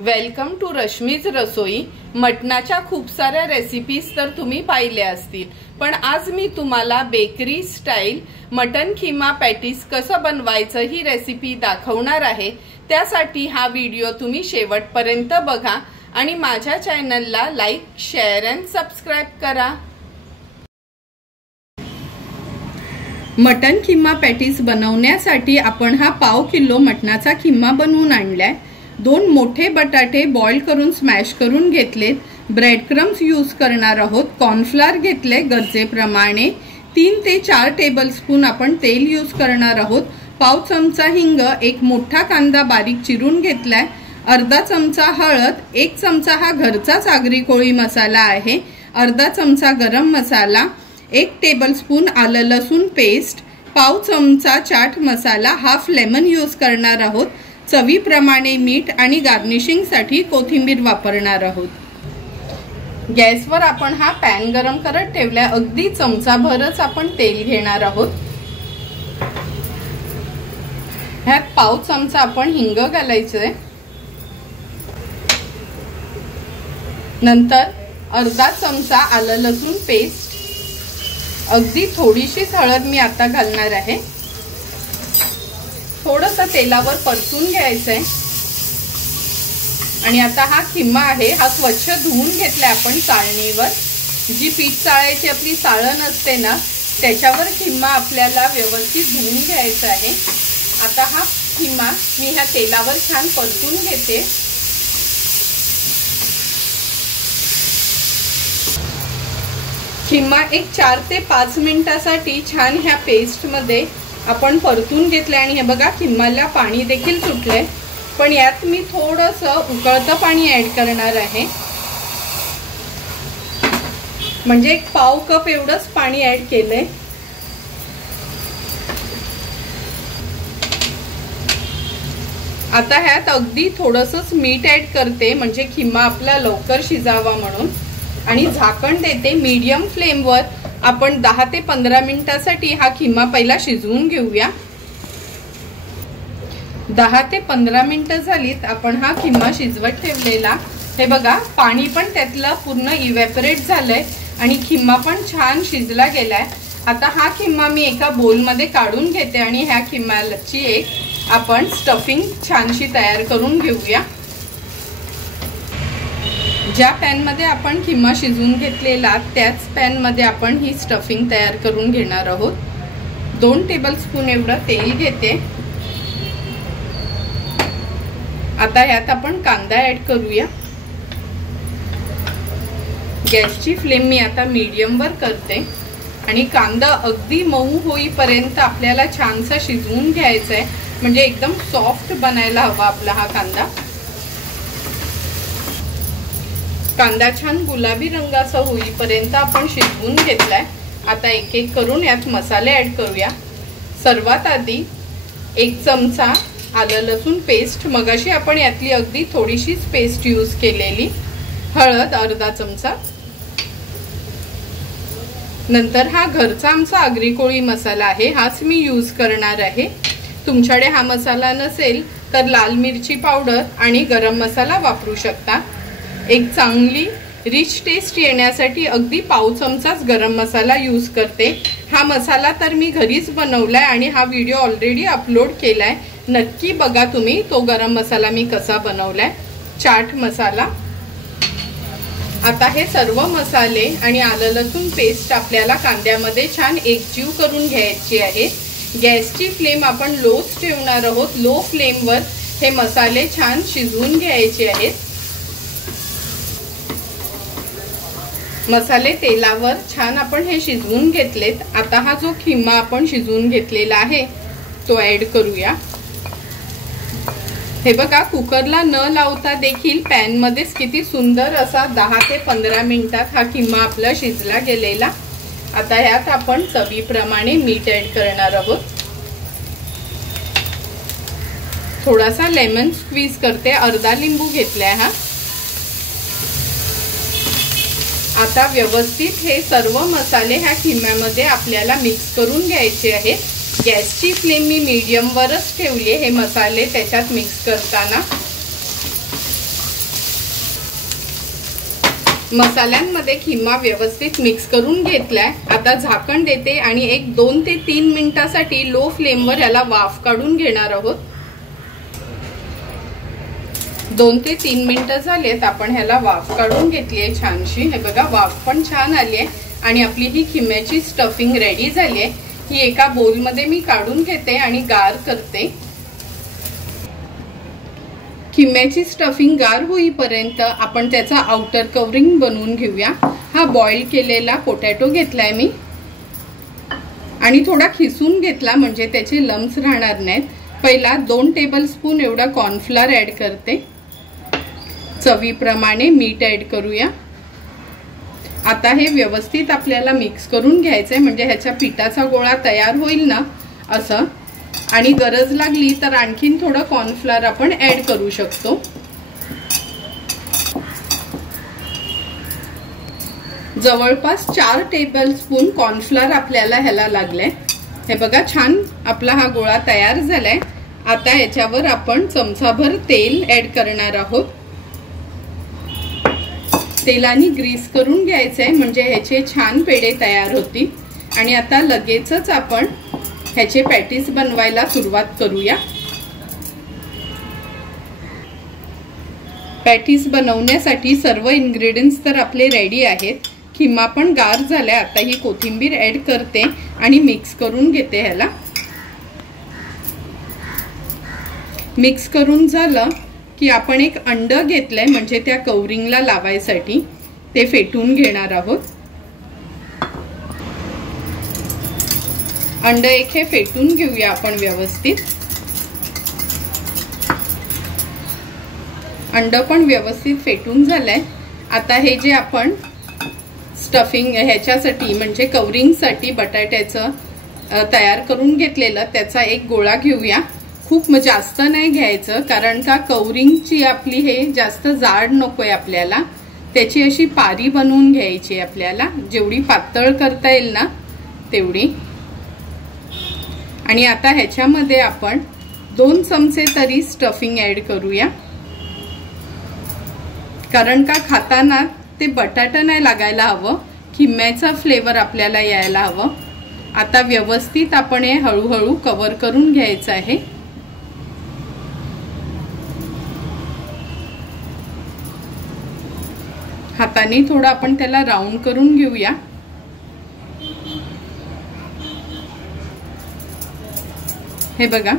Welcome to Rashmi's रसोई। मटणाच्या खूप साऱ्या recipes तर तुम्ही पाहिल्या असतील, पण आज मी तुम्हाला bakery style mutton keema patties कसं बनवायचं ही रेसिपी दाखवणार आहे। त्यासाठी हा व्हिडिओ तुम्ही शेवटपर्यंत बघा आणि माझ्या चॅनलला लाईक, शेअर अँड सबस्क्राइब करा। मटन खिमा पॅटीस बनवण्यासाठी आपण हा पाव किलो मटणाचा खिमा बनवून आणलाय। 2 मोठे बटाटे बॉईल करून स्मॅश करून घेतलेत। ब्रेड क्रम्स यूज करणार आहोत। कॉर्नफ्लोअर घेतले गरजेप्रमाणे। 3 ते 4 टेबलस्पून आपण तेल यूज करणार आहोत। पाव चमचा हिंग, 1 मोठा कांदा बारीक चिरून घेतलाय। अर्धा चमचा हळद, 1 चमचा हा घरचाच आगरी कोळी मसाला आहे। अर्धा चमचा गरम मसाला, 1 टेबलस्पून आलं लसूण पेस्ट, पाव चमचा chaat masala, half lemon use करणार आहोत। चवीप्रमाणे मीठ आणि गार्निशिंग साठी कोथिंबीर वापरणार आहोत। गॅसवर आपण हा पॅन गरम करत ठेवलाय। अगदी चमचाभरच आपण तेल घेणार आहोत। ह्यात पाव चमचा आपण हिंग घालायचंय। नंतर अर्धा चमचा आलं लसूण पेस्ट, अगदी थोडीशीच हळद मी आता घालणार आहे। थोडंसं तेलावर परतून घ्यायचंय। आणि आता हा खिमा आहे, हा स्वच्छ धुवून घेतलाय आपण चाळणीवर। जी पीठ चाळायची आपली चाळण असते ना, त्याच्यावर खिमा आपल्याला व्यवस्थित धुवून घ्यायचा आहे। आता हा खिमा मी ह्या तेलावर छान परतून घेते। खिमा एक 4 ते 5 मिनिटांसाठी छान ह्या पेस्ट मध्ये आपण परतून घेतले। आणि हे बघा खिम्याला पाणी देखील सुटलंय, पण यात मी थोडंसं उकळतं पाणी ऍड करणार आहे। म्हणजे 1 पाव कप एवढंच पाणी ऍड केलंय। आता ह्यात अगदी थोडंसंच मीठ ऍड करते, म्हणजे खिमा आपला लवकर शिजावा म्हणून। आणि झाकण देते मीडियम फ्लेमवर। आपण 10 ते 15 मिनिटांसाठी हा खिमा पहिला शिजवून घेऊया। 10 ते 15 मिनिटं झालीत आपण हा खिमा शिजवत ठेवलेला। हे बघा पाणी पण त्यातलं पूर्ण इव्हॅपोरेट झालंय आणि खिमा पण छान शिजला गेलाय। आता हा खिमा मी एका बोल मध्ये काढून घेते आणि ह्या खिम्याची एक आपण स्टफिंग छानशी तयार करून घेऊया। ज्या पॅन मध्ये आपण खिमा शिजवून घेतलेला त्याच पॅन मध्ये आपण ही स्टफिंग तयार करून घेणार आहोत। 2 टेबलस्पून एवढं तेल घेते। आता यात आपण कांदा ऍड करूया। गॅसची फ्लेम मी आता मीडियम वर करते आणि कांदा अगदी मऊ होईपर्यंत आपल्याला छानसा शिजवून घ्यायचा आहे, म्हणजे एकदम सॉफ्ट बनायला हवा आपला हा कांदा। कांदा छान गुलाबी रंगाचा होईपर्यंत आपण शिजवून घेतलाय। आता एक एक करून यात मसाले ऍड करूया। सर्वात आधी 1 चमचा आलं लसूण पेस्ट, मगाशी आपण यातली अगदी थोडीशीच पेस्ट यूज केलेली। हळद अर्धा चमचा। नंतर हा घरचा आमचा आगरी कोळी मसाला आहे, हाच मी यूज करणार आहे। तुमच्याकडे हा मसाला नसेल तर लाल मिरची पावडर आणि गरम मसाला वापरू शकता। एक चांगली रिच टेस्ट येण्यासाठी अगदी पाव चमचाच गरम मसाला यूज करते। हा मसाला तर मी घरीच बनवलाय आणि हा व्हिडिओ ऑलरेडी अपलोड केलाय, नक्की बघा तुम्ही तो गरम मसाला मी कसा बनवलाय। चाट मसाला। आता हे सर्व मसाले आणि आलं लसूण पेस्ट आपल्याला कांद्यामध्ये छान एकजीव करून घ्यायची आहे। गॅसची फ्लेम आपण लोच ठेवणार आहोत। लो फ्लेमवर हे मसाले छान शिजवून घ्यायचे आहेत। मसाले तेलावर छान आपण हे शिजवून घेतलेत। आता हा जो खिमा आपण शिजवून घेतलेला आहे तो ऍड करूया। हे बघा कुकरला न लावता देखील पॅन मध्येच किती सुंदर असा 10 ते 15 मिनिटात हा खिमा आपला शिजला गेलेला। आता ह्यात आपण चवीप्रमाणे मीठ ऍड करणार आहोत। थोडासा लेमन स्क्वीज करते, अर्धा लिंबू घेतलाय हा। आता व्यवस्थित हे सर्व मसाले ह्या खिम्यामध्ये आपल्याला मिक्स करून घ्यायचे आहेत। गॅसची फ्लेम मी मीडियम वरच ठेवली हे मसाले त्याच्यात मिक्स करताना। मसाल्यांमध्ये खिमा व्यवस्थित मिक्स करून घेतलाय। आता झाकण देते आणि एक 2 ते 3 मिनिटांसाठी लो फ्लेमवर याला वाफ काढून घेणार आहोत। 2 ते 3 मिनिटं झालेत, आपण ह्याला वाफ काढून घेतली आहे छानशी। हे बघा वाफ पण छान आली आहे आणि आपली ही खिम्याची स्टफिंग रेडी झाली आहे। ही एका बोलमध्ये मी काढून घेते आणि गार करते। खिम्याची स्टफिंग गार होईपर्यंत आपण त्याचा आउटर कवरिंग बनवून घेऊया। हा बॉईल केलेला पोटॅटो घेतलाय मी आणि थोडा खिसून घेतला म्हणजे त्याचे लम्स राहणार नाहीत। पहिला 2 टेबलस्पून एवढा कॉर्नफ्लोअर ऍड करते। चवीप्रमाणे मीठ ऍड करूया। आता हे व्यवस्थित आपल्याला मिक्स करून घ्यायचंय म्हणजे ह्याच्या पिठाचा गोळा तयार होईल ना असं। आणि गरज लागली तर आणखीन थोडं कॉर्नफ्लोअर आपण ऍड करू शकतो। जवळपास 4 टेबलस्पून कॉर्नफ्लोअर आपल्याला ह्याला लागले। हे बघा छान आपला हा गोळा तयार झालाय। आता याच्यावर आपण चमचाभर तेल ऍड करणार आहोत। तेलाने ग्रीस करून घ्यायचंय म्हणजे ह्याचे छान पेढे तयार होतील। आणि आता लगेचच आपण ह्याचे पॅटीस बनवायला सुरुवात करूया। पॅटीस बनवण्यासाठी सर्व इन्ग्रेडियंट्स तर आपले रेडी आहेत। खिमा पण गार झालाय। आता ही कोथिंबीर ऍड करते आणि मिक्स करून घेते। ह्याला मिक्स करून झालं की आपण एक अंड घेतलंय म्हणजे त्या कवरिंगला लावायसाठी ते फेटून घेणार आहोत। अंड एक हे फेटून घेऊया आपण व्यवस्थित। अंड पण व्यवस्थित फेटून झालंय। आता हे जे आपण स्टफिंग ह्याच्यासाठी म्हणजे कवरिंगसाठी बटाट्याचं तयार करून घेतलेलं त्याचा एक गोळा घेऊया। खूप जास्त नाही घ्यायचं कारण का कवरिंगची आपली हे जास्त जाड नकोय आपल्याला। त्याची अशी पारी बनवून घ्यायची आपल्याला, जेवढी पातळ करता येईल ना तेवढी। आणि आता ह्याच्यामध्ये आपण 2 चमचे तरी स्टफिंग ऍड करूया कारण का खाताना ते बटाटा नाही लागायला हवं, खिम्याचा फ्लेवर आपल्याला यायला हवं। आता व्यवस्थित आपण हे हळूहळू कव्हर करून घ्यायचं आहे। हाताने थोडं आपण त्याला राउंड करून घेऊया। हे बघा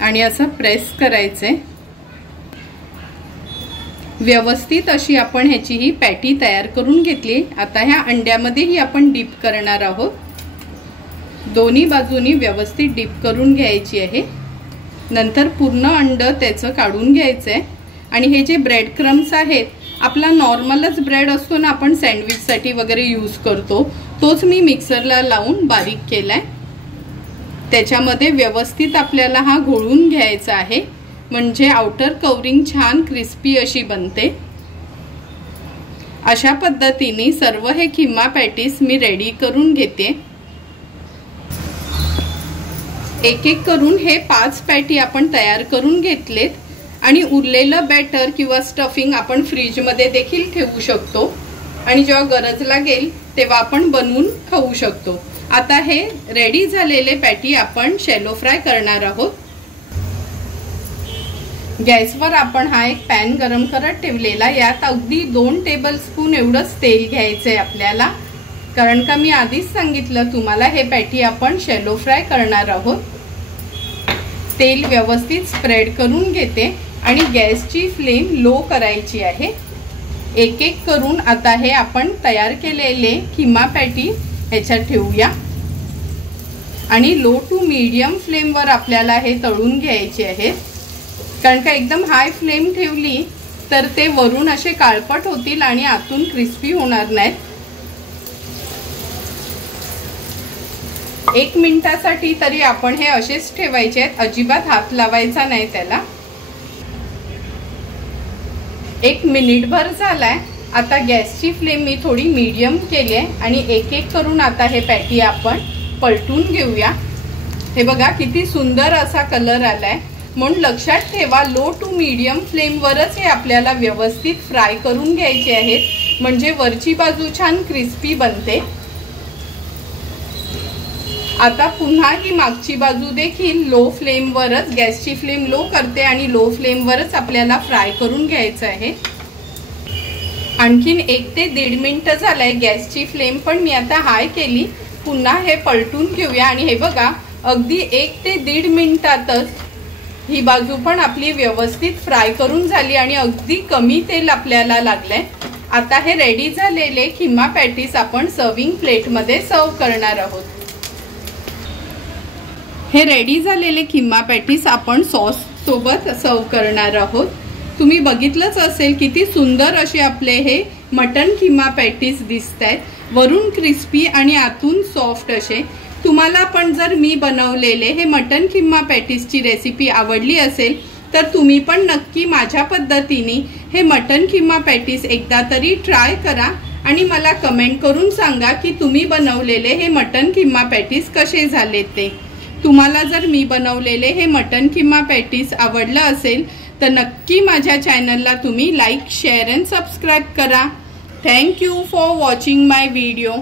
आणि असं प्रेस करायचंय व्यवस्थित। अशी आपण ह्याची ही पॅटी तयार करून घेतली। आता ह्या अंड्यामध्ये ही आपण डीप करणार आहोत। दोन्ही बाजूनी व्यवस्थित डीप करून घ्यायची आहे। नंतर पूर्ण अंड त्याचं काढून घ्यायचंय। आणि हे जे ब्रेड क्रम्स आहेत, आपला नॉर्मलच ब्रेड असतो ना आपण सँडविचसाठी वगैरे यूज करतो, तोच मी मिक्सरला लावून बारीक केलाय। त्याच्यामध्ये व्यवस्थित आपल्याला हा घोळून घ्यायचा आहे म्हणजे आउटर कवरिंग छान क्रिस्पी अशी बनते। अशा पद्धतीने सर्व हे खिमा पॅटीस मी रेडी करून घेते। एक एक करून हे 5 पॅटी आपण तयार करून घेतलेत आणि उरलेलं बॅटर किंवा स्टफिंग आपण फ्रीज मध्ये देखील ठेवू शकतो आणि जेव्हा गरज लागेल तेव्हा आपण बनवून खाऊ शकतो। आता हे रेडी झालेले पॅटी आपण शॅलो फ्राय करणार आहोत। गॅसवर आपण हा एक पॅन गरम करत ठेवलेला, यात अगदी 2 टेबलस्पून एवढंच तेल घ्यायचंय आपल्याला कारण का मी आधीच सांगितलं तुम्हाला हे पॅटी आपण शॅलो फ्राय करणार आहोत। तेल व्यवस्थित स्प्रेड करून घेते आणि गॅसची फ्लेम लो करायची आहे। एक एक करून आता हे आपण तयार केलेले खिमा पॅटी ह्याच्यात ठेवूया आणि लो टू मीडियम फ्लेमवर आपल्याला हे तळून घ्यायचे आहेत कारण का एकदम हाय फ्लेम ठेवली तर ते वरून असे काळपट होतील आणि आतून क्रिस्पी होणार नाहीत। 1 मिनिटासाठी तरी आपण हे असेच ठेवायचे आहेत, अजिबात हात लावायचा नाही त्याला। 1 मिनिटभर झालाय। आता गॅसची फ्लेम मी थोडी मीडियम केली आहे आणि एक एक करून आता हे पॅटी आपण पलटून घेऊया। हे बघा किती सुंदर असा कलर आलाय म्हणून लक्षात ठेवा, लो टू मीडियम फ्लेमवरच हे आपल्याला व्यवस्थित फ्राय करून घ्यायचे आहेत, म्हणजे वरची बाजू छान क्रिस्पी बनते। आता पुन्हा ही मागची बाजू देखील लो फ्लेमवरच, गॅसची फ्लेम लो करते आणि लो फ्लेमवरच आपल्याला फ्राय करून घ्यायचं आहे। आणखीन 1 ते 1.5 मिनिट झालंय, गॅसची फ्लेम पण मी आता हाय केली। पुन्हा हे पलटून घेऊया आणि हे बघा अगदी 1 ते 1.5 मिनिटातच ही बाजू पण आपली व्यवस्थित फ्राय करून झाली आणि अगदी कमी तेल आपल्याला लागलंय। आता हे रेडी झालेले खिमा पॅटीस आपण सर्विंग प्लेटमध्ये सर्व करणार आहोत। हे रेडी झालेले खिमा पॅटीस आपण सॉस सोबत सर्व करणार आहोत। तुम्ही बघितलंच असेल किती सुंदर असे आपले हे मटन खिमा पॅटीस दिसतायत, वरून क्रिस्पी आणि आतून सॉफ्ट असे। तुम्हाला पण जर मी बनवलेले हे मटन खिमा पॅटीसची रेसिपी आवडली असेल तर तुम्ही पण नक्की माझ्या पद्धतीने हे मटन खिमा पॅटीस एकदा तरी ट्राय करा आणि मला कमेंट करून सांगा की तुम्ही बनवलेले हे मटन खिमा पॅटीस कसे झाले ते। तुम्हाला जर मी बनवलेले हे मटन खिमा पॅटीस आवडलं असेल तर नक्की माझ्या चॅनलला तुम्ही लाईक, शेअर अँड सबस्क्राईब करा। Thank you for watching my video.